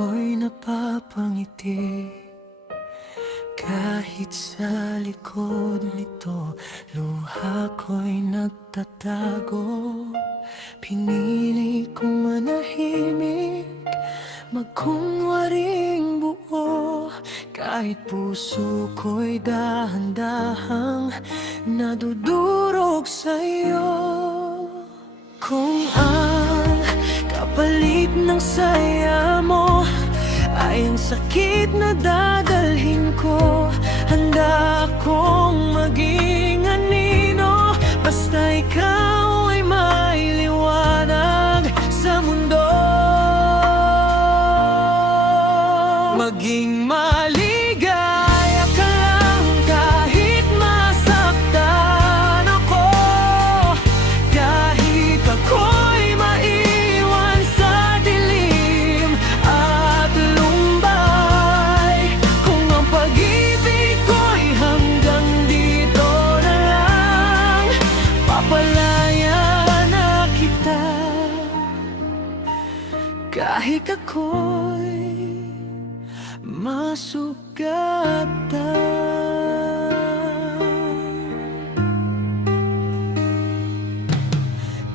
ako'y napapangiti. Kahit sa likod nito, luha ko'y nagtatago. Pinili kong manahimik, magkunwaring buo. Kahit puso ko'y dahan-dahang nadudurog sa'yo. Kung ang kapalit ng saya mo ay ang sakit na dadalhin ko, handa akong maging anino, basta ikaw ay may liwanag sa mundo. Maging maligaya ka lang kahit masaktan ako, kahit ako'y maiwan sa dilim at lumbay. Kung ang pag-ibig ko'y hanggang dito na lang, papalayan na kita. Kahit ako'y masugatan.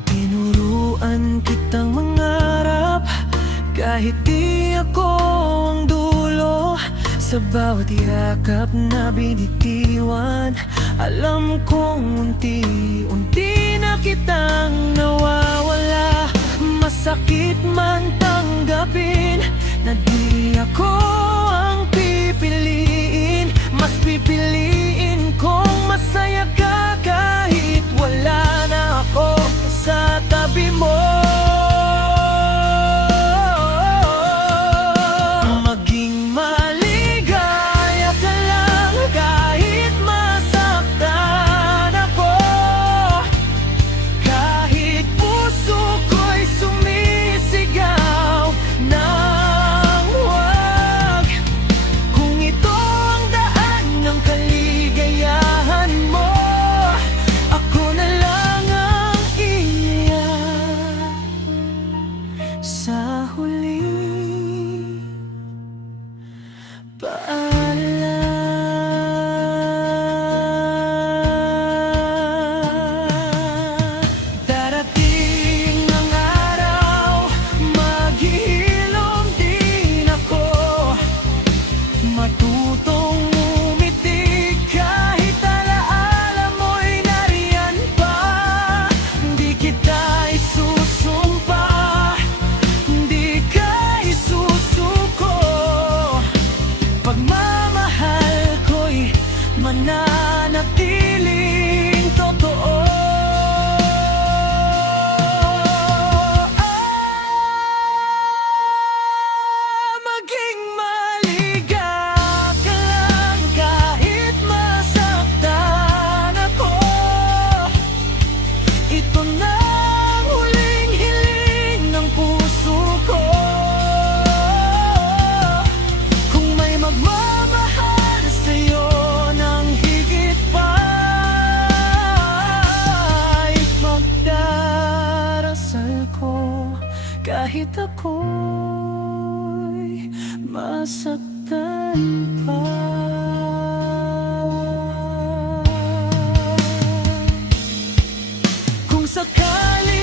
Tinuruan kitang mangarap kahit di ako ang dulo. Sa bawat yakap na binitiwan, alam kong unti-unti na kitang nawawala. Masakit man tanggapin na di ako ang pipiliin, mas pipiliin kong masaya ka kahit wala na ako sa tabi mo. Maging maligaya ka lang kahit masaktan ako, kahit puso ko'y sumisigaw ng wag. Kung ito ang daan ng kaligayahan mo, ako na lang ang iiyak sa huli. Darating ang araw, maghihilom din ako, matutong umiti kahit alaala mo'y nariyan pa. Hindi kita isusumpa, hindi ka isusuko. Pagmamahal ko'y mananatiling totoo. Maging maligaya ka lang kahit masaktan ako. Ito na ang huling hiling ng puso ko. Kung may magmamahal sa'yo ng higit pa, ay magdarasal ko kahit ako'y masaktan pa. Kung sakali